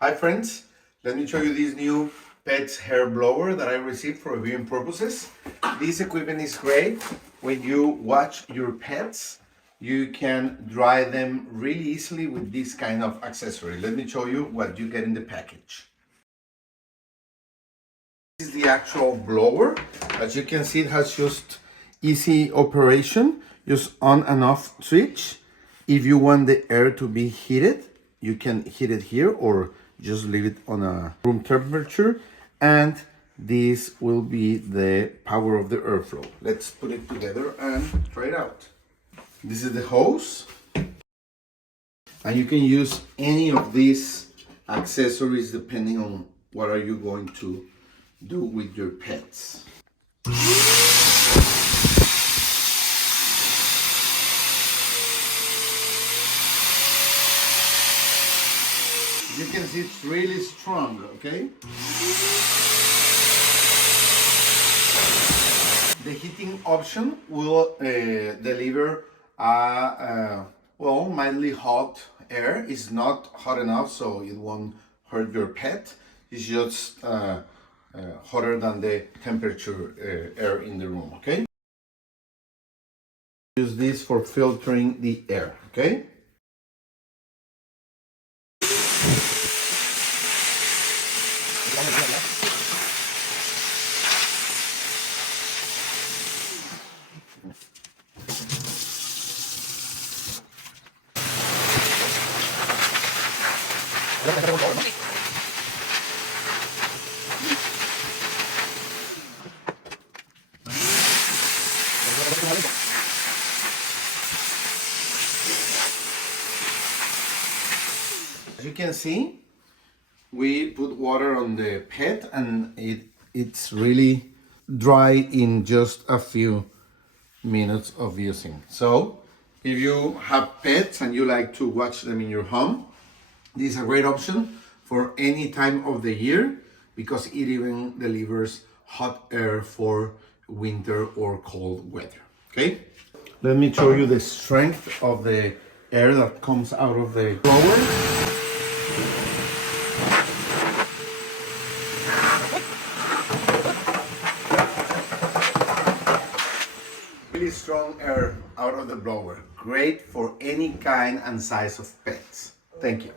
Hi friends, let me show you this new pet's hair blower that I received for viewing purposes. This equipment is great when you watch your pets. You can dry them really easily with this kind of accessory. Let me show you what you get in the package. This is the actual blower. As you can see, it has just easy operation, just on and off switch. If you want the air to be heated, you can heat it here or just leave it on a room temperature, and this will be the power of the airflow. Let's put it together and try it out. This is the hose, and you can use any of these accessories depending on what are you going to do with your pets. You can see it's really strong, okay? The heating option will deliver mildly hot air. It's not hot enough so it won't hurt your pet. It's just hotter than the temperature air in the room, okay? Use this for filtering the air, okay? As you can see, we put water on the pet and it's really dry in just a few minutes of using. So if you have pets and you like to watch them in your home, this is a great option for any time of the year because it even delivers hot air for winter or cold weather. Okay, let me show you the strength of the air that comes out of the blower. Really strong air out of the blower. Great for any kind and size of pets. Thank you.